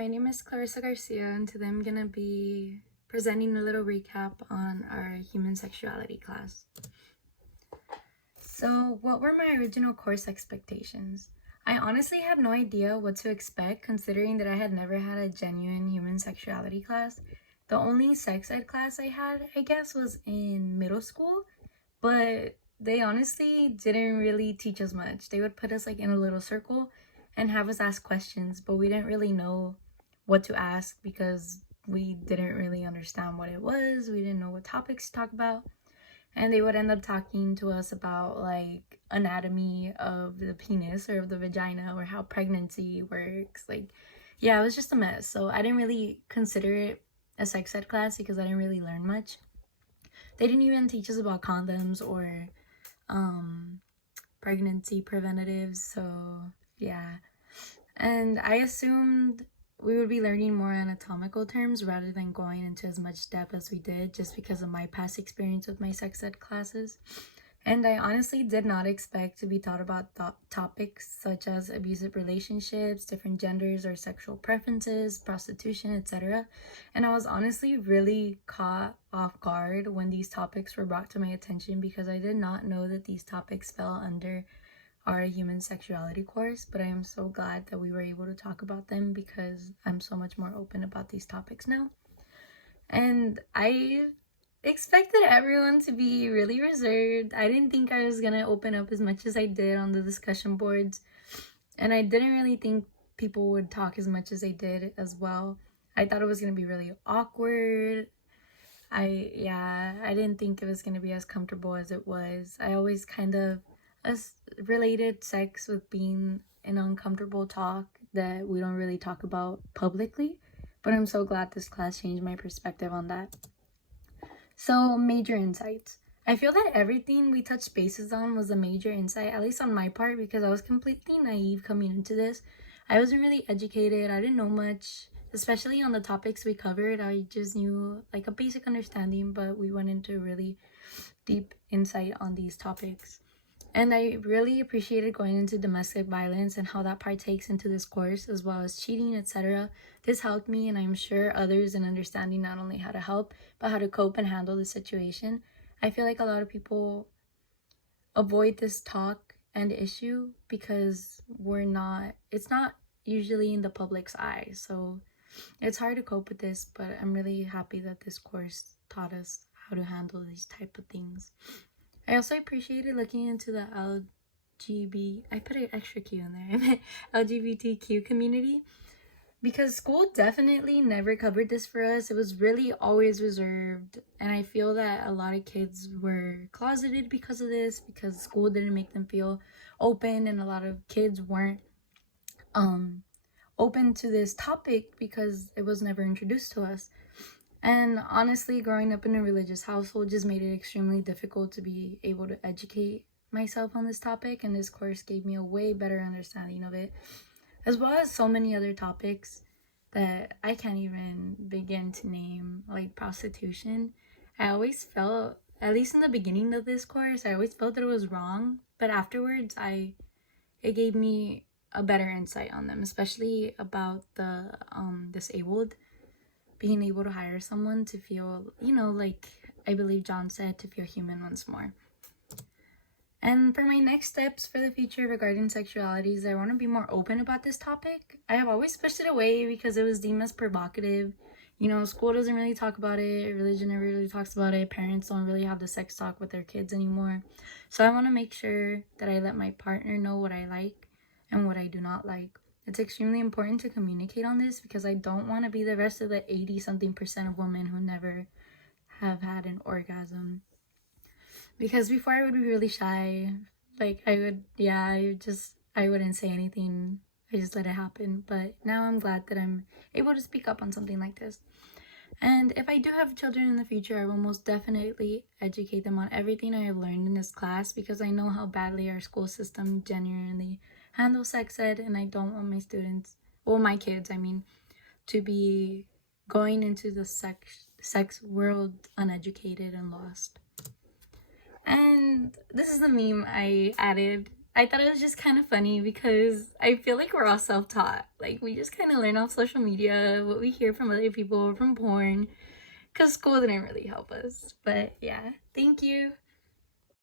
my name is Clarissa Garcia, and today I'm gonna be presenting a little recap on our human sexuality class. So, what were my original course expectations? I honestly had no idea what to expect, considering that I had never had a genuine human sexuality class. The only sex ed class I had, I guess, was in middle school, but they honestly didn't really teach us much. They would put us like in a little circle and have us ask questions, but we didn't really know what to ask because we didn't really understand what it was. We didn't know what topics to talk about. And they would end up talking to us about like anatomy of the penis or of the vagina or how pregnancy works. Like, yeah, it was just a mess. So I didn't really consider it a sex ed class because I didn't really learn much. They didn't even teach us about condoms or pregnancy preventatives. So yeah. And I assumed we would be learning more anatomical terms rather than going into as much depth as we did, just because of my past experience with my sex ed classes. And I honestly did not expect to be taught about topics such as abusive relationships, different genders or sexual preferences, prostitution, etc. And I was honestly really caught off guard when these topics were brought to my attention because I did not know that these topics fell under our human sexuality course, but I am so glad that we were able to talk about them because I'm so much more open about these topics now. And I expected everyone to be really reserved. I didn't think I was gonna open up as much as I did on the discussion boards, and I didn't really think people would talk as much as they did as well. I thought it was gonna be really awkward. I didn't think it was gonna be as comfortable as it was. I always kind of related sex with being an uncomfortable talk that we don't really talk about publicly, but I'm so glad this class changed my perspective on that. So, major insights. I feel that everything we touched bases on was a major insight, at least on my part, because I was completely naive coming into this. I wasn't really educated, I didn't know much, especially on the topics we covered. I just knew like a basic understanding, but we went into really deep insight on these topics. And I really appreciated going into domestic violence and how that partakes into this course, as well as cheating, etc. This helped me, and I'm sure others, in understanding not only how to help, but how to cope and handle the situation. I feel like a lot of people avoid this talk and issue because it's not usually in the public's eye. So it's hard to cope with this, but I'm really happy that this course taught us how to handle these type of things. I also appreciated looking into the I put an extra Q in there, LGBTQ community, because school definitely never covered this for us. It was really always reserved, and I feel that a lot of kids were closeted because of this, because school didn't make them feel open, and a lot of kids weren't open to this topic because it was never introduced to us. And honestly, growing up in a religious household just made it extremely difficult to be able to educate myself on this topic, and this course gave me a way better understanding of it, as well as so many other topics that I can't even begin to name, like prostitution. I always felt, at least in the beginning of this course, I always felt that it was wrong, but afterwards it gave me a better insight on them, especially about the disabled, being able to hire someone to feel, like I believe John said, to feel human once more. And for my next steps for the future regarding sexualities, I want to be more open about this topic. I have always pushed it away because it was deemed as provocative. School doesn't really talk about it, religion never really talks about it, parents don't really have the sex talk with their kids anymore. So I want to make sure that I let my partner know what I like and what I do not like. It's extremely important to communicate on this because I don't want to be the rest of the 80-something% of women who never have had an orgasm. Because before I would be really shy. Like I wouldn't say anything. I just let it happen. But now I'm glad that I'm able to speak up on something like this. And if I do have children in the future, I will most definitely educate them on everything I have learned in this class, because I know how badly our school system genuinely handle sex ed, and I don't want my kids, to be going into the sex world uneducated and lost. And this is the meme I added I thought it was just kind of funny because I feel like we're all self-taught. Like we just kind of learn off social media, what we hear from other people, from porn, because school didn't really help us. But yeah, thank you.